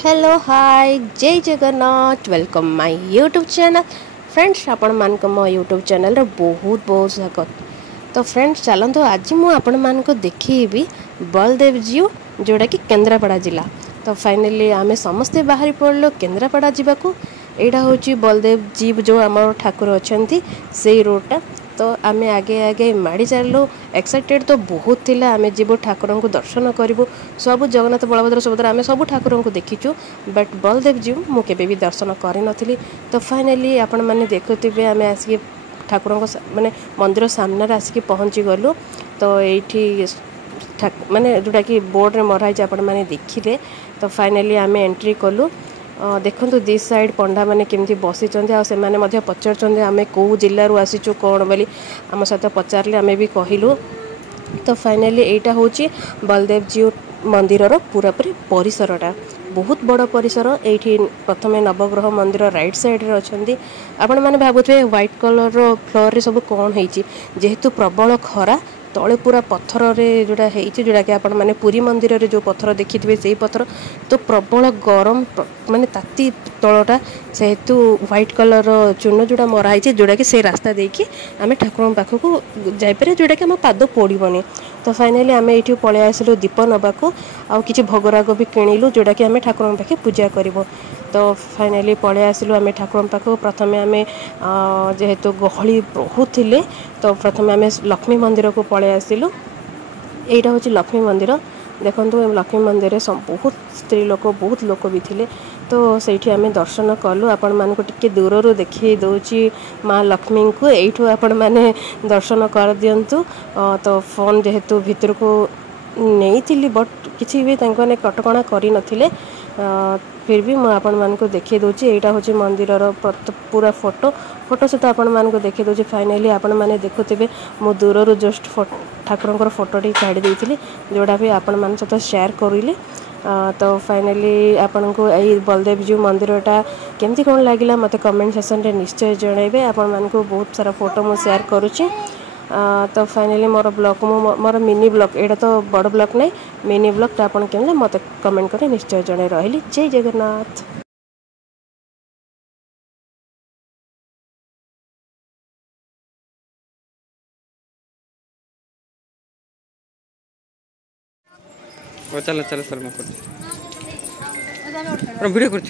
Hello hi जय Jagannath welcome my YouTube channel friends आपण मान को मो यूट्यूब चैनल रे बहुत बहुत स्वागत। तो फ्रेंड्स चलतो आज मु आपण मान को देखिबी बलदेव जीव जोड़ा कि केन्द्रापड़ा जिला। तो फाइनली आमे समस्ते बाहरी पड़लो केन्द्रापड़ा जावाक। एटा होची बलदेव जीव जो आम ठाकुर अच्छा से रोडटा। तो आमे आगे आगे माड़ी चलू एक्साइटेड तो बहुत थिला आमे जीव ठाकुर को दर्शन करूँ सब जगन्नाथ बलभद्र सुभद्रा आमे सब ठाकुर को देखीचु बट बलदेव जीव मु केबे भी दर्शन करी नथिली। तो फाइनली आपण माने देखुथिबे आमे आसिक ठाकुर माने मंदिर सामने आसिक पहुँची गलु। तो ये माने जोटा कि बोर्ड रे मराई आपण माने देखिले। तो फाइनली आमे एंट्री कलु। देखो दिस साइड पंडा मैंने केमती बसी से पचार आम कौ जिलू आसीचु कौन बोली आम सहित पचारे आम भी कहलु। तो फाइनली यहाँ हूँ बलदेव जीव मंदिर पूरापूरी परिसरटा बहुत बड़ परिसर। ये प्रथम नवग्रह मंदिर राइट साइड रे अच्छा आपण मैंने भावुए व्हाइट कलर फ्लोर रे सब कौन है जेहेतु प्रबल खरा तले पूरा पत्थर रे जोड़ा जोड़ा कि आपण माने पुरी मंदिर रे जो पत्थर देखिथिबे सेही पत्थर तो प्रबल गरम माने ताती तलटा सेहेतु व्हाइट कलर चून जोड़ा मराई जोड़ा कि से रास्ता देकी आमे ठाकुर पाखक जापर जोड़ा कि आम पाद पड़ोनी। तो फाइनली आमे ये पलि आसलु दीप नबाकू आउ किछि भोगराग भी किणिलु जोड़ा कि आमे ठाकुर पाखे पूजा करूँ। तो फाइनली पलि आसलु आमे ठाकुर पाखक प्रथमे आमे जेहेतु गहली बहुत थिले तो प्रथमे आमे लक्ष्मी मंदिर को पलि आसलु। यहाँ हूँ लक्ष्मी मंदिर देखो लक्ष्मी मंदिर बहुत स्त्री लोक बहुत लोक भी थिले। तो सही आम दर्शन कलु आपण मान को टिके दूर देखी दौची माँ लक्ष्मी को यू आपण मैंने दर्शन कर दिंतु। तो फोन जेहेतु भितर को नहीं थी बट किसी भी कटकणा करी नथिले फिर भी मुझे आपण मान को देखी दूची। यहाँ हूँ मंदिर पूरा फोटो सहित आपण मान को देखी दूची। फाइनली आपण मैंने देखुवे मु दूर जस्ट ठाकुर फोटोटी छाड़ी देती जोड़ा भी आपण मान सहित शेयर करी। तो फाइनली आपण को यही बलदेव जीव मंदिरटा केमती कौन लगिला मते कमेंट सेक्शन रे निश्चय जनइबे। आपण मान को बहुत सारा फोटो मु शेयर करुच्ची। तो फाइनली मोर ब्लॉग मोर मिनी ब्लॉग एटा तो बड़ ब्लॉग नहीं मिनी ब्लॉग आपण केमले मते कमेंट करे निश्चय जणै रहिली। जय जगन्नाथ। चल चल सर मैं वीडियो कर